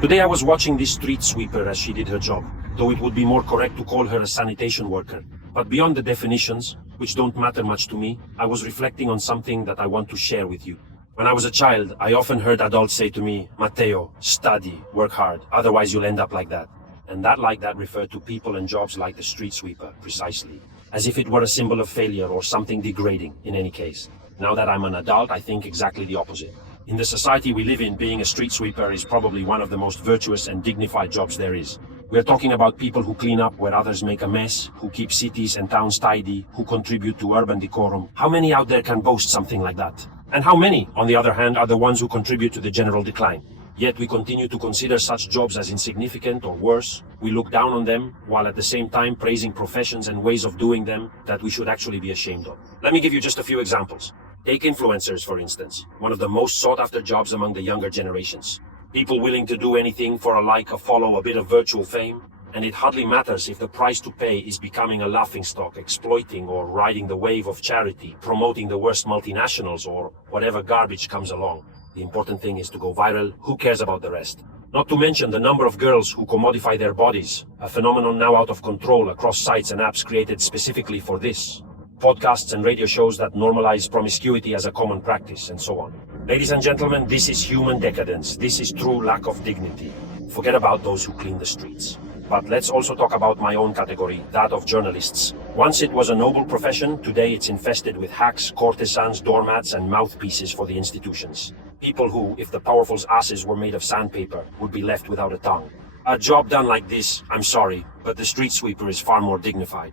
Today I was watching this street sweeper as she did her job, though it would be more correct to call her a sanitation worker. But beyond the definitions, which don't matter much to me, I was reflecting on something that I want to share with you. When I was a child, I often heard adults say to me, Matteo, study, work hard, otherwise you'll end up like that. And that like that referred to people and jobs like the street sweeper, precisely. As if it were a symbol of failure or something degrading, in any case. Now that I'm an adult, I think exactly the opposite. In the society we live in, being a street sweeper is probably one of the most virtuous and dignified jobs there is. We're talking about people who clean up where others make a mess, who keep cities and towns tidy, who contribute to urban decorum. How many out there can boast something like that? And how many, on the other hand, are the ones who contribute to the general decline? Yet we continue to consider such jobs as insignificant or worse. We look down on them, while at the same time praising professions and ways of doing them that we should actually be ashamed of. Let me give you just a few examples. Take influencers, for instance, one of the most sought-after jobs among the younger generations. People willing to do anything for a like, a follow, a bit of virtual fame. And it hardly matters if the price to pay is becoming a laughingstock, exploiting or riding the wave of charity, promoting the worst multinationals or whatever garbage comes along. The important thing is to go viral. Who cares about the rest? Not to mention the number of girls who commodify their bodies, a phenomenon now out of control across sites and apps created specifically for this. Podcasts and radio shows that normalize promiscuity as a common practice, and so on. Ladies and gentlemen, this is human decadence. This is true lack of dignity. Forget about those who clean the streets. But let's also talk about my own category, that of journalists. Once it was a noble profession, today it's infested with hacks, courtesans, doormats, and mouthpieces for the institutions. People who, if the powerful's asses were made of sandpaper, would be left without a tongue. A job done like this, I'm sorry, but the street sweeper is far more dignified.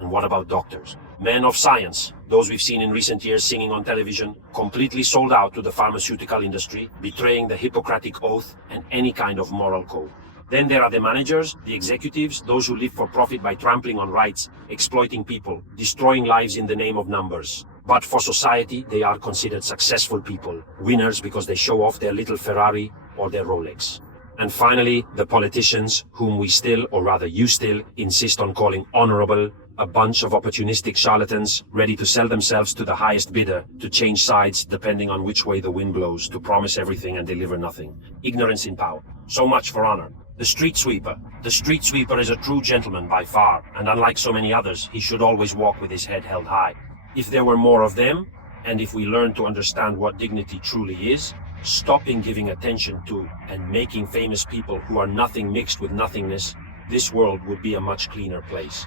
And what about doctors? Men of science, those we've seen in recent years singing on television, completely sold out to the pharmaceutical industry, betraying the Hippocratic Oath and any kind of moral code. Then there are the managers, the executives, those who live for profit by trampling on rights, exploiting people, destroying lives in the name of numbers. But for society, they are considered successful people, winners because they show off their little Ferrari or their Rolex. And finally, the politicians, whom we still, or rather you still, insist on calling honorable, a bunch of opportunistic charlatans ready to sell themselves to the highest bidder, to change sides depending on which way the wind blows, to promise everything and deliver nothing. Ignorance in power. So much for honor. The street sweeper. The street sweeper is a true gentleman by far, and unlike so many others, he should always walk with his head held high. If there were more of them, and if we learn to understand what dignity truly is, stopping giving attention to and making famous people who are nothing mixed with nothingness, this world would be a much cleaner place.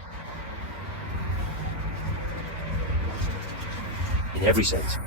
In every sense.